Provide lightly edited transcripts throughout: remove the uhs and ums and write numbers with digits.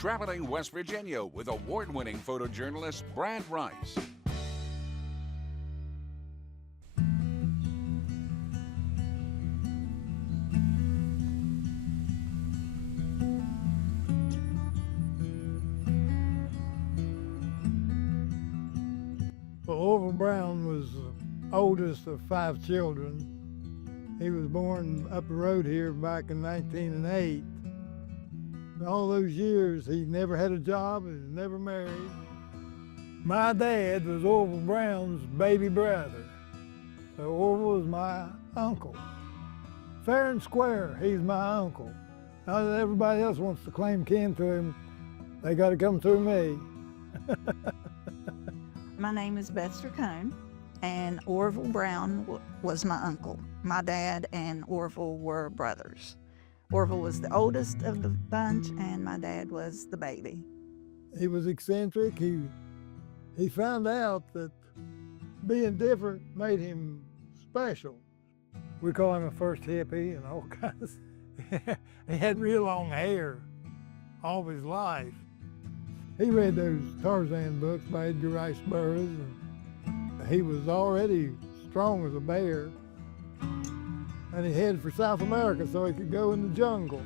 traveling West Virginia with award-winning photojournalist Brad Rice. Well, Orville Brown was the oldest of 5 children. He was born up the road here back in 1908. All those years, he never had a job, he was never married. My dad was Orville Brown's baby brother. So Orville was my uncle. Fair and square, he's my uncle. Now that everybody else wants to claim kin to him, they got to come through me. My name is Beth Stracone, and Orville Brown was my uncle. My dad and Orville were brothers. Orville was the oldest of the bunch, and my dad was the baby. He was eccentric. He found out that being different made him special. We call him a first hippie and all kinds. He had real long hair all his life. He read those Tarzan books by Edgar Rice Burroughs, and he was already strong as a bear. And he headed for South America so he could go in the jungle.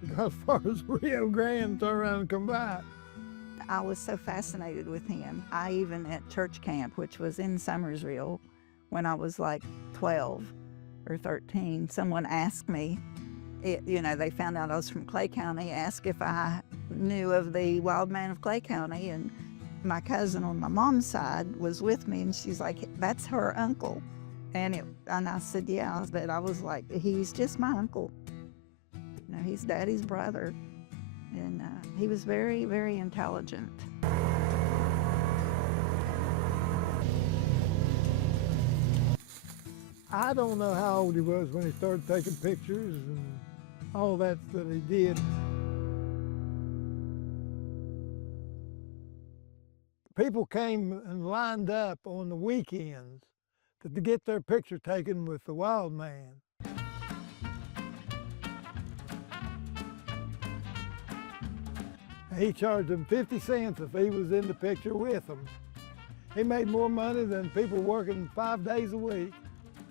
He got as far as Rio Grande, turn around and come back. I was so fascinated with him. I even at church camp, which was in Summersville, when I was like 12 or 13, someone asked me, they found out I was from Clay County, asked if I knew of the wild man of Clay County, and my cousin on my mom's side was with me, and she's like, that's her uncle. And I said, yeah, but I was like, he's just my uncle. He's Daddy's brother. And he was very, very intelligent. I don't know how old he was when he started taking pictures and all that he did. People came and lined up on the weekends to get their picture taken with the wild man. He charged them 50 cents if he was in the picture with them. He made more money than people working 5 days a week.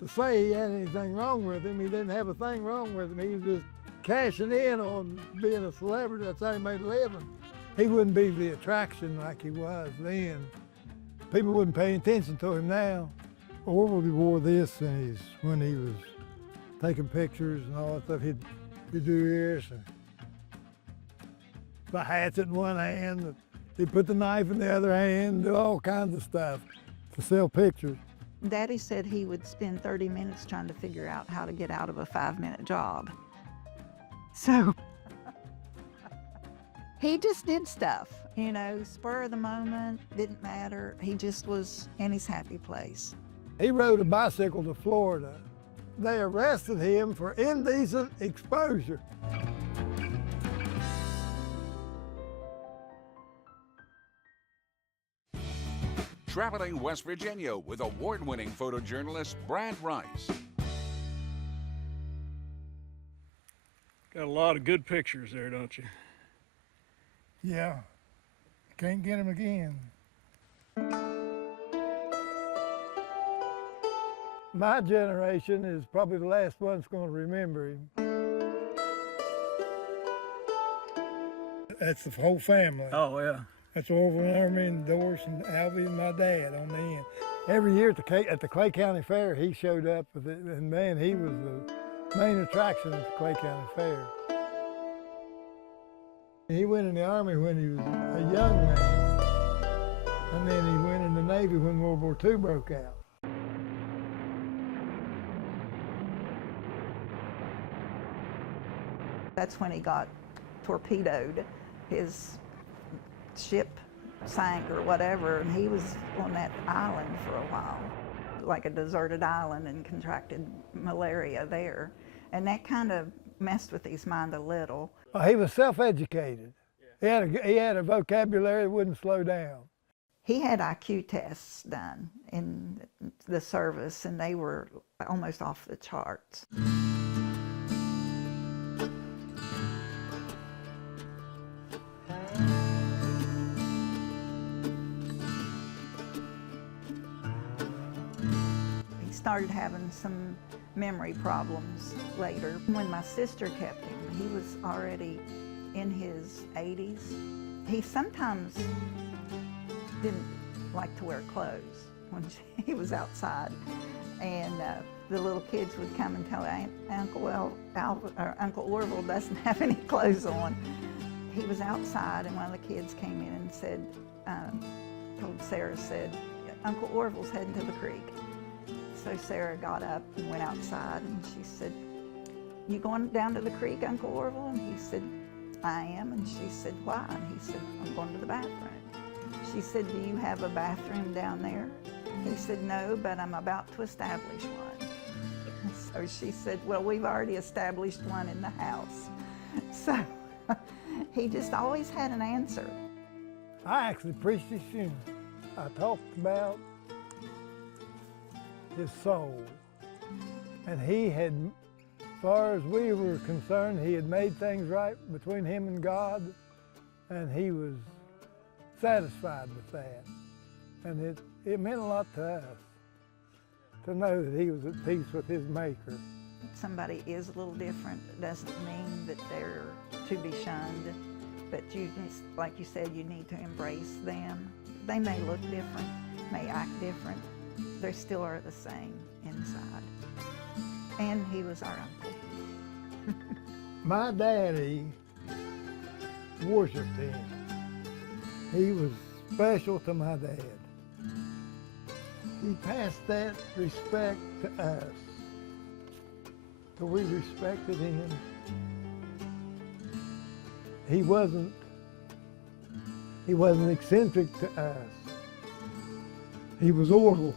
To say he had anything wrong with him, he didn't have a thing wrong with him. He was just cashing in on being a celebrity. That's how he made a living. He wouldn't be the attraction like he was then. People wouldn't pay attention to him now. Orville wore this when he was taking pictures and all that stuff. He'd do this, and the hatchet in one hand, he'd put the knife in the other hand, do all kinds of stuff to sell pictures. Daddy said he would spend 30 minutes trying to figure out how to get out of a 5-minute job. So he just did stuff, spur of the moment, didn't matter. He just was in his happy place. He rode a bicycle to Florida. They arrested him for indecent exposure. Traveling West Virginia with award-winning photojournalist Brad Rice. Got a lot of good pictures there, don't you? Yeah, can't get him again. My generation is probably the last one that's going to remember him. That's the whole family. Oh, yeah. That's Orville and Army and Doris and Albie and my dad on the end. Every year at the Clay County Fair, he showed up with it, and man, he was the main attraction at the Clay County Fair. He went in the Army when he was a young man, and then he went in the Navy when World War II broke out. That's when he got torpedoed. His ship sank or whatever, and he was on that island for a while, like a deserted island, and contracted malaria there. And that kind of messed with his mind a little. Well, he was self-educated. Yeah. He had a vocabulary that wouldn't slow down. He had IQ tests done in the service, and they were almost off the charts. started having some memory problems later. When my sister kept him, he was already in his 80s. He sometimes didn't like to wear clothes when he was outside. And the little kids would come and tell Uncle Orville doesn't have any clothes on. He was outside, and one of the kids came in and said, told Sarah, said, Uncle Orville's heading to the creek. So Sarah got up and went outside, and she said, you going down to the creek, Uncle Orville? And he said, I am. And she said, why? And he said, I'm going to the bathroom. She said, do you have a bathroom down there? He said, no, but I'm about to establish one. So she said, well, we've already established one in the house. So he just always had an answer. I actually preached his funeral. I talked about his soul. And he had, as far as we were concerned, he had made things right between him and God, and he was satisfied with that. And it meant a lot to us to know that he was at peace with his Maker. Somebody is a little different. It doesn't mean that they're to be shunned, but you just, like you said, you need to embrace them. They may look different, may act different, they still are the same inside. And he was our uncle. My daddy worshiped him. He was special to my dad. He passed that respect to us. So we respected him. He wasn't eccentric to us. He was Orville.